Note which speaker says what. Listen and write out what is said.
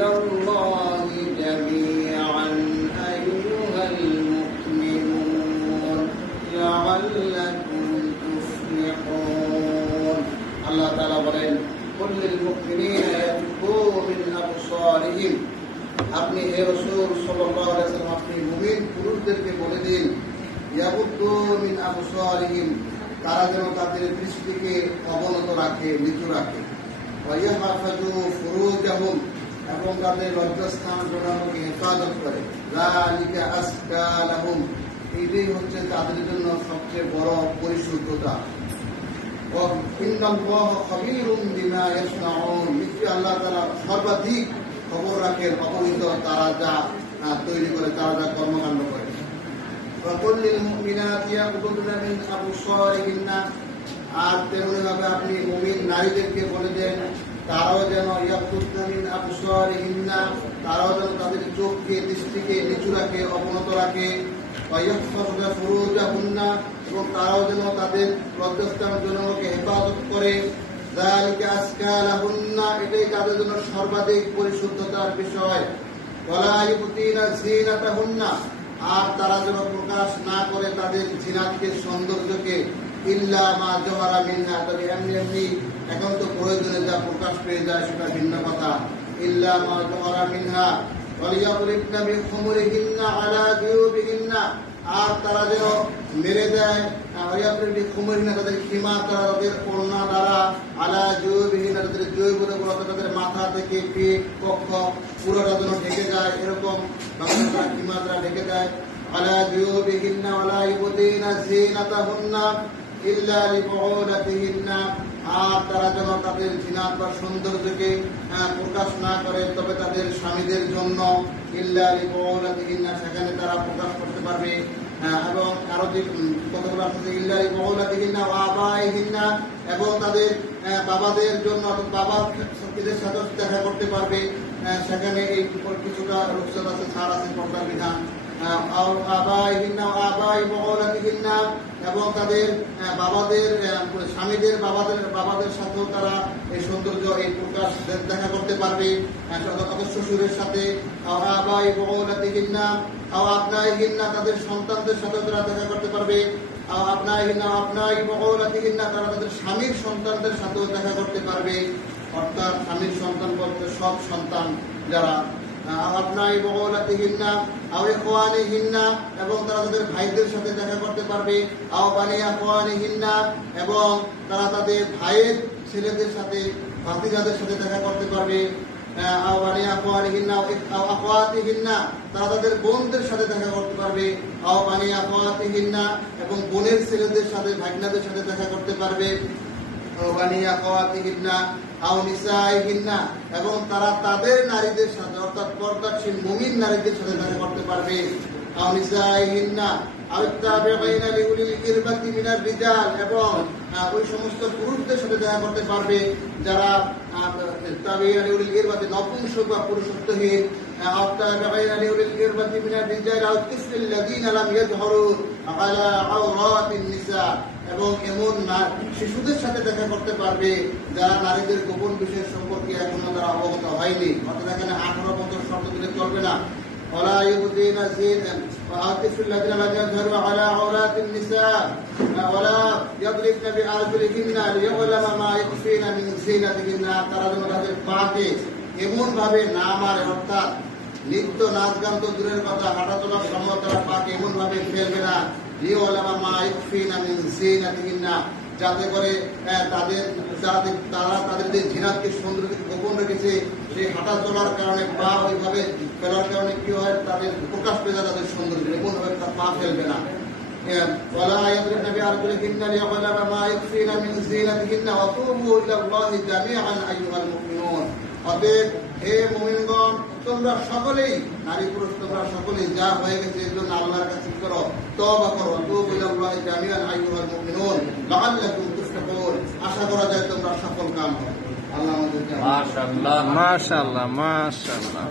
Speaker 1: إلى الله جميعا أيها المؤمنون لعلكم تفلحون الله تعالى বলেন قل للمؤمنين يغضوا من أبصارهم আপনি হে রসুল সাল্লাল্লাহু আলাইহি ওয়াসাল্লাম আপনি মুমিন পুরুষদেরকে বলে দিন ইয়াবুদ্দু মিন আবসারিহিম তারা যেন তাদের দৃষ্টিকে অবনত রাখে নিচু রাখে ওয়াইয়াহাফাজু ফুরুজাহুম এবং তাদের লজ্জাস্থান জোড়ানোকে হেফাজত করে। লালিকা আসকা লাহুম এটাই হচ্ছে তাদের জন্য সবচেয়ে বড় পরিশুদ্ধতা। আল্লাহ সর্বাধিক খবর তৈরি করে, তারা যা করে। আর আপনি মুমিন নারীদেরকে বলে দেন তারাও যেন তারাও যেন তাদের চোখকে, দৃষ্টিকে নিচু রাখে, অবনত রাখে। এবং তারাও যেন তাদের লজ্জাস্থান জনকে হেফাজত করে। এটাই তাদের জন্য সর্বাধিক পরিশুদ্ধতার বিষয়। আর তারা যেন প্রকাশ না করে তাদের জিনাতকে, সৌন্দর্যকে, ইল্লা মা জোহারা মিনহা। তবে এমনি এমনি এখন তো প্রয়োজনে যা প্রকাশ পেয়ে যায় সেটা ভিন্ন কথা। ইল্লা মা জোহারা মিনহা ওয়ালিয়াকুলিবনা বিখুমুরিহিন্না আলা জিউবিহিন্না আর তারা যেন মেরে দেয় ওয়ালিয়াকুলিবি খুমুরিহিন্না তাদের সীমা তারা তাদের ওড়না দ্বারা আলা জিউবিহিন্না তাদের জৈব বলতে তাদের মাথা থেকে পিঠ পক্ষ পুরোটা যেন ঢেকে যায়, এরকম বাংলা সীমা দ্বারা ঢেকে দেয়। আলা জিউবিহিন্না ওয়ালা ইউদিনা জিনাতাহুন্না ইল্লা লিবুলাতিহিন্না আর তারা যেন তাদের জিনাত বা সৌন্দর্যকে প্রকাশ না করে, তবে তাদের স্বামীদের জন্য ইল্লা লিবুলাতিহিন্না সেখানে তারা প্রকাশ করতে পারবে এবং আরও যে কতগুলো আছে ইল্লা লিবুলাতিহিন্না ওয়া আবাইহিন্না এবং তাদের বাবাদের জন্য বাবার সাথে দেখা করতে পারবে সেখানে এই কিছুটা রুখসত আছে, ছাড় আছে পর্দার বিধান। এবং তাদের বাবাদের স্বামীদের, বাবাদের বাবাদের সাথেও তারা এই সৌন্দর্য, এই প্রকাশ দেখা করতে পারবে। শ্বশুরের সাথে আবাই তাদের সন্তানদের সাথে তারা দেখা করতে পারবে। তারা তাদের স্বামীর সন্তানদের সাথেও দেখা করতে পারবে। অর্থাৎ স্বামীর সন্তান বলতে সব সন্তান যারা আপনাই বগলাতিহিন্না আও ইখওয়ানিহিন্না, এবং তারা তাদের ভাইদের সাথে দেখা করতে পারবে। আখওয়ানিহিন্না, এবং তারা তাদের ভাইয়ের ছেলেদের সাথে সাথে দেখা করতে পারবে। আখওয়াতিহিন্না, তারা তাদের বোনদের সাথে দেখা করতে পারবে। আও বানি আখওয়াতিহিন্না, এবং বোনের ছেলেদের সাথে, ভাগনাদের সাথে দেখা করতে পারবে। বানিয়া খাওয়াতিহিন্না আও নিসাইহিন্না এবং তারা তাদের নারীদের সাথে অর্থাৎ পর্দাশীল মুমিন নারীদের সাথে দেখা করতে পারবে। এবং ওই সমস্ত পুরুষদের সাথে দেখা করতে পারবে যারা এবং এমন শিশুদের সাথে দেখা করতে পারবে যারা নারীদের গোপন বিষয়ের সম্পর্কে এখনও তারা অবগত হয়নি। অর্থাৎ এখানে আঠারো বছর শর্ত দিলে চলবে না। ولا يبدين زينا وعاطف الذين لم يظهروا على عورات النساء ولا يضربن بأرجلهن ليعلم ما يخفين من زينتهن তারা যেন তাদের পাকে এমন ভাবে না মারে অর্থাৎ নিত্য নাচ গান তো দূরের কথা হাঁটা চলার সময় তারা পাকে এমন ভাবে ফেলবে না লিওলামা মা ইউফিনা মিন জিনাতিহিন্না যাতে করে আহ, তাদের যারা তারা তাদের যে জিনাতকে সৌন্দর্যকে গোপন রেখেছে সেই হাঁটা চলার কারণে পা ওইভাবে ফেলার কারণে কি হয় তাদের প্রকাশ পেয়ে যায় তাদের সৌন্দর্য এমন ভাবে তার পা ফেলবে না ولا يضربن بأرجلهن ليعلم ما يخفين من زينتهن وتوبوا إلى الله جميعا أيها المؤمنون অতএব হে মুমিনগণ তোমরা সকলেই, নারী পুরুষ তোমরা সকলেই, যা হয়ে গেছে এর জন্য আল্লাহর কাছে করো, তওবা করো তুবু ইলাল্লাহি জামিআন, আইয়ুহাল মুমিনুন, লাআল্লাকুম তুফলিহুন। আশা করা যায় তোমরা সফল কাম হবে। আল্লাহ আমাদেরকে
Speaker 2: মাশাআল্লাহ মাশাআল্লাহ।